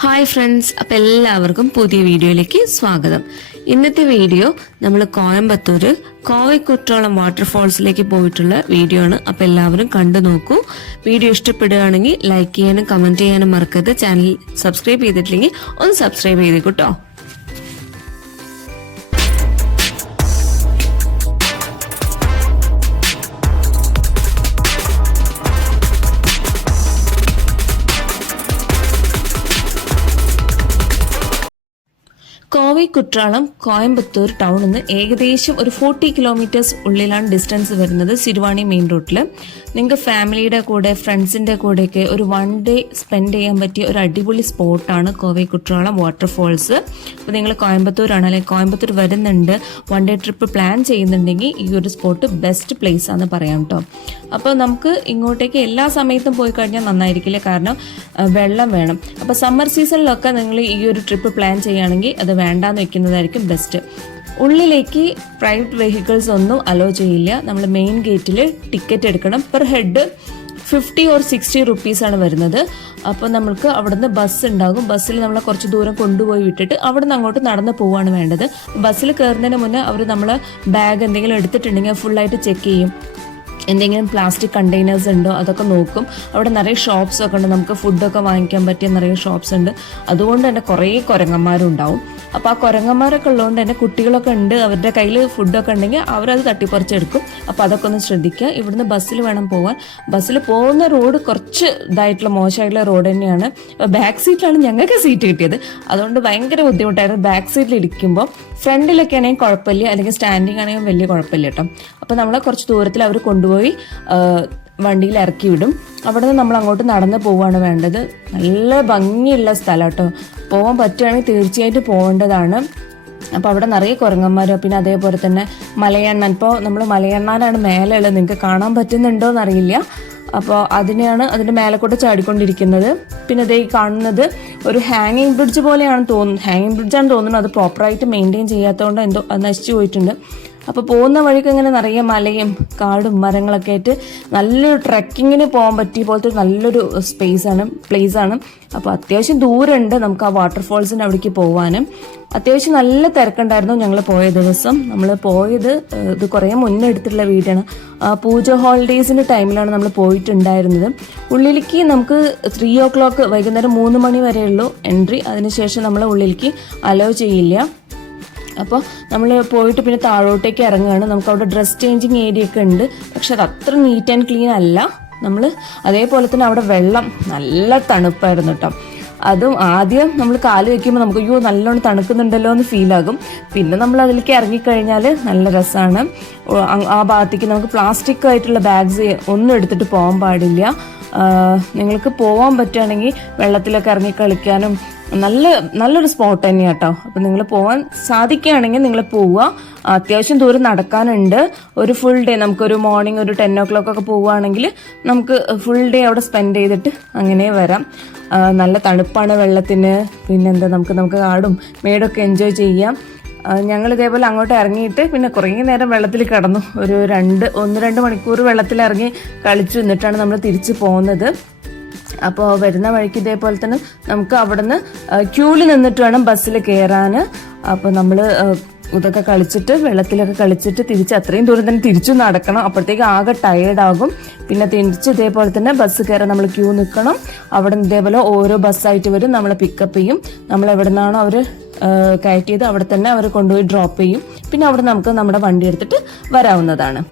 Hi friends, അപ്പം എല്ലാവർക്കും പുതിയ വീഡിയോയിലേക്ക് സ്വാഗതം. ഇന്നത്തെ വീഡിയോ നമ്മൾ കോയമ്പത്തൂർ കോവൈക്കുട്ടോളം വാട്ടർഫോൾസിലേക്ക് പോയിട്ടുള്ള വീഡിയോ ആണ്. അപ്പം എല്ലാവരും കണ്ടു നോക്കൂ. വീഡിയോ ഇഷ്ടപ്പെടുകയാണെങ്കിൽ ലൈക്ക് ചെയ്യാനും കമൻറ്റ് ചെയ്യാനും മറക്കരുത്. ചാനൽ സബ്സ്ക്രൈബ് ചെയ്തിട്ടില്ലെങ്കിൽ ഒന്ന് സബ്സ്ക്രൈബ് ചെയ്തേക്കൂട്ടോ. കോവൈ കുട്രാളം കോയമ്പത്തൂർ ടൗണിൽ നിന്ന് ഏകദേശം ഒരു 40 കിലോമീറ്റേഴ്സ് ഉള്ളിലാണ് ഡിസ്റ്റൻസ് വരുന്നത്. സിരുവാണി മെയിൻ റോഡിൽ നിങ്ങൾക്ക് ഫാമിലിയുടെ കൂടെ ഫ്രണ്ട്സിൻ്റെ കൂടെയൊക്കെ ഒരു 1 ഡേ സ്പെൻഡ് ചെയ്യാൻ പറ്റിയ ഒരു അടിപൊളി സ്പോട്ടാണ് കോവൈ കുട്രാളം വാട്ടർഫോൾസ്. അപ്പോൾ നിങ്ങൾ കോയമ്പത്തൂരാണ് അല്ലെങ്കിൽ കോയമ്പത്തൂർ വരുന്നുണ്ട്, 1 ഡേ ട്രിപ്പ് പ്ലാൻ ചെയ്യുന്നുണ്ടെങ്കിൽ ഈ ഒരു സ്പോട്ട് ബെസ്റ്റ് പ്ലേസ് ആണെന്ന് പറയാം കേട്ടോ. അപ്പോൾ നമുക്ക് ഇങ്ങോട്ടേക്ക് എല്ലാ സമയത്തും പോയി കഴിഞ്ഞാൽ നന്നായിരിക്കില്ല, കാരണം വെള്ളം വേണം. അപ്പോൾ സമ്മർ സീസണിലൊക്കെ നിങ്ങൾ ഈ ഒരു ട്രിപ്പ് പ്ലാൻ ചെയ്യുകയാണെങ്കിൽ അത് വേണ്ടാന്ന് വെക്കുന്നതായിരിക്കും ബെസ്റ്റ്. ഉള്ളിലേക്ക് പ്രൈവറ്റ് വെഹിക്കിൾസ് ഒന്നും അലോ ചെയ്യില്ല. നമ്മൾ മെയിൻ ഗേറ്റിൽ ടിക്കറ്റ് എടുക്കണം. പെർ ഹെഡ് 50 or 60 റുപ്പീസാണ് വരുന്നത്. അപ്പോൾ നമുക്ക് അവിടുന്ന് ബസ് ഉണ്ടാകും. ബസ്സിൽ നമ്മളെ കുറച്ച് ദൂരം കൊണ്ടുപോയി വിട്ടിട്ട് അവിടുന്ന് അങ്ങോട്ട് നടന്ന് പോവുകയാണ് വേണ്ടത്. ബസ്സിൽ കയറുന്നതിന് മുന്നേ അവർ നമ്മൾ ബാഗ് എന്തെങ്കിലും എടുത്തിട്ടുണ്ടെങ്കിൽ ഫുള്ളായിട്ട് ചെക്ക് ചെയ്യും. എന്തെങ്കിലും പ്ലാസ്റ്റിക് കണ്ടെയ്നേഴ്സ് ഉണ്ടോ അതൊക്കെ നോക്കും. അവിടെ നിറയെ ഷോപ്സ് ഒക്കെ ഉണ്ട്, നമുക്ക് ഫുഡൊക്കെ വാങ്ങിക്കാൻ പറ്റിയ നിറയെ ഷോപ്സ് ഉണ്ട്. അതുകൊണ്ട് തന്നെ കുറേ കുരങ്ങന്മാരും ഉണ്ടാവും. അപ്പോൾ ആ കുരങ്ങന്മാരൊക്കെ ഉള്ളതുകൊണ്ട് തന്നെ കുട്ടികളൊക്കെ ഉണ്ട്, അവരുടെ കയ്യിൽ ഫുഡൊക്കെ ഉണ്ടെങ്കിൽ അവരത് തട്ടിപ്പറിച്ചെടുക്കും. അപ്പോൾ അതൊക്കെ ഒന്ന് ശ്രദ്ധിക്കുക. ഇവിടുന്ന് ബസ്സിൽ വേണം പോകാൻ. ബസ്സിൽ പോകുന്ന റോഡ് കുറച്ച് ഇതായിട്ടുള്ള മോശമായിട്ടുള്ള റോഡ് തന്നെയാണ്. ബാക്ക് സീറ്റിലാണ് ഞങ്ങൾക്ക് സീറ്റ് കിട്ടിയത്. അതുകൊണ്ട് ഭയങ്കര ബുദ്ധിമുട്ടായിരുന്നു ബാക്ക് സീറ്റിൽ ഇരിക്കുമ്പോൾ. ഫ്രണ്ടിലൊക്കെ ആണെങ്കിൽ കുഴപ്പമില്ല, അല്ലെങ്കിൽ സ്റ്റാൻഡിങ് ആണെങ്കിൽ വലിയ കുഴപ്പമില്ല കേട്ടോ. അപ്പോൾ നമ്മളെ കുറച്ച് ദൂരത്തിൽ അവർ കൊണ്ടുപോയി വണ്ടിയിൽ ഇറക്കി വിടും. അവിടെ നിന്ന് നമ്മൾ അങ്ങോട്ട് നടന്ന് പോവുകയാണ് വേണ്ടത്. നല്ല ഭംഗിയുള്ള സ്ഥലം കേട്ടോ. പോകാൻ പറ്റുകയാണെങ്കിൽ തീർച്ചയായിട്ടും പോകേണ്ടതാണ്. അപ്പോൾ അവിടെ നിറയെ കുരങ്ങന്മാരും, പിന്നെ അതേപോലെ തന്നെ മലയണ്ണൻ. ഇപ്പോൾ നമ്മൾ മലയണ്ണാനാണ് മേലെ ഉള്ളത്, നിങ്ങൾക്ക് കാണാൻ പറ്റുന്നുണ്ടോ എന്നറിയില്ല. അപ്പോൾ അതിൻ്റെ മേലെക്കൂടെ ചാടിക്കൊണ്ടിരിക്കുന്നത്. പിന്നെ അതേ കാണുന്നത് ഒരു ഹാങ്ങിങ് ബ്രിഡ്ജ് പോലെയാണ് തോന്നുന്നത്. ഹാങ്ങിങ് ബ്രിഡ്ജാണ് തോന്നുന്നത്. അത് പ്രോപ്പറായിട്ട് മെയിൻറ്റെയിൻ ചെയ്യാത്തതുകൊണ്ട് എന്തോ അത് നശിച്ചു പോയിട്ടുണ്ട്. അപ്പോൾ പോകുന്ന വഴിക്ക് ഇങ്ങനെ നിറയെ മലയും കാടും മരങ്ങളൊക്കെ ആയിട്ട് നല്ലൊരു ട്രെക്കിങ്ങിന് പോകാൻ പറ്റിയ പോലത്തെ നല്ലൊരു പ്ലേസാണ്. അപ്പോൾ അത്യാവശ്യം ദൂരമുണ്ട് നമുക്ക് ആ വാട്ടർഫോൾസിൻ്റെ അവിടേക്ക് പോകാനും. അത്യാവശ്യം നല്ല തിരക്കുണ്ടായിരുന്നു ഞങ്ങൾ പോയ ദിവസം. നമ്മൾ പോയത് ഇത് കുറേ മുന്നേ എടുത്തിട്ടുള്ള വീടാണ്. പൂജ ഹോളിഡേയ്സിൻ്റെ ടൈമിലാണ് നമ്മൾ പോയിട്ടുണ്ടായിരുന്നത്. ഉള്ളിലേക്ക് നമുക്ക് 3 o'clock വൈകുന്നേരം 3 മണി വരെയുള്ളൂ എൻട്രി. അതിനുശേഷം നമ്മൾ ഉള്ളിലേക്ക് അലോ ചെയ്യില്ല. അപ്പോൾ നമ്മൾ പോയിട്ട് പിന്നെ താഴോട്ടേക്ക് ഇറങ്ങുകയാണ്. നമുക്ക് അവിടെ ഡ്രസ് ചേഞ്ചിങ് ഏരിയ ഒക്കെ ഉണ്ട്, പക്ഷെ അത് അത്ര നീറ്റ് ആൻഡ് ക്ലീൻ അല്ല. നമ്മൾ അതേപോലെ തന്നെ അവിടെ വെള്ളം നല്ല തണുപ്പായിരുന്നു കേട്ടോ. അതും ആദ്യം നമ്മൾ കാല് വെക്കുമ്പോൾ നമുക്ക് അയ്യോ നല്ലോണം തണുക്കുന്നുണ്ടല്ലോ എന്ന് ഫീലാകും. പിന്നെ നമ്മൾ അതിലേക്ക് ഇറങ്ങിക്കഴിഞ്ഞാൽ നല്ല രസമാണ്. ആ ഭാഗത്തേക്ക് നമുക്ക് പ്ലാസ്റ്റിക് ആയിട്ടുള്ള ബാഗ്സ് ഒന്നും എടുത്തിട്ട് പോകാൻ പാടില്ല. നിങ്ങൾക്ക് പോകാൻ പറ്റുകയാണെങ്കിൽ വെള്ളത്തിലൊക്കെ ഇറങ്ങി കളിക്കാനും നല്ലൊരു സ്പോട്ട് തന്നെയാണ് കേട്ടോ. അപ്പം നിങ്ങൾ പോകാൻ സാധിക്കുകയാണെങ്കിൽ നിങ്ങൾ പോവുക. അത്യാവശ്യം ദൂരം നടക്കാനുണ്ട്. ഒരു ഫുൾ ഡേ നമുക്കൊരു മോർണിംഗ് ഒരു 10 o'clock ഒക്കെ പോവുകയാണെങ്കിൽ നമുക്ക് ഫുൾ ഡേ അവിടെ സ്പെൻഡ് ചെയ്തിട്ട് അങ്ങനെ വരാം. നല്ല തണുപ്പാണ് വെള്ളത്തിന്. പിന്നെന്താ നമുക്ക് കാടും മേടൊക്കെ എൻജോയ് ചെയ്യാം. ഞങ്ങൾ ഇതേപോലെ അങ്ങോട്ട് ഇറങ്ങിയിട്ട് പിന്നെ കുറേ നേരം വെള്ളത്തിൽ കിടന്നു. ഒരു 1-2 മണിക്കൂർ വെള്ളത്തിലിറങ്ങി കളിച്ചു നിന്നിട്ടാണ് നമ്മൾ തിരിച്ചു പോകുന്നത്. അപ്പോൾ വരുന്ന വഴിക്ക് ഇതേപോലെ തന്നെ നമുക്ക് അവിടെ നിന്ന് ക്യൂവിൽ നിന്നിട്ട് വേണം ബസ്സിൽ കയറാൻ. അപ്പോൾ നമ്മൾ ഇതൊക്കെ കളിച്ചിട്ട് വെള്ളത്തിലൊക്കെ കളിച്ചിട്ട് അത്രയും ദൂരം തന്നെ തിരിച്ചു നടക്കണം. അപ്പോഴത്തേക്ക് ആകെ ടയേർഡാകും. പിന്നെ തിരിച്ച് ഇതേപോലെ തന്നെ ബസ് കയറാൻ നമ്മൾ ക്യൂ നിൽക്കണം. അവിടെ നിന്ന് ഇതേപോലെ ഓരോ ബസ്സായിട്ട് വരും, നമ്മളെ പിക്കപ്പ് ചെയ്യും. നമ്മൾ എവിടെ നിന്നാണോ അവർ കയറ്റിയത് അവിടെ തന്നെ അവർ കൊണ്ടുപോയി ഡ്രോപ്പ് ചെയ്യും. പിന്നെ അവിടെ നമുക്ക് നമ്മുടെ വണ്ടി എടുത്തിട്ട് വരാവുന്നതാണ്.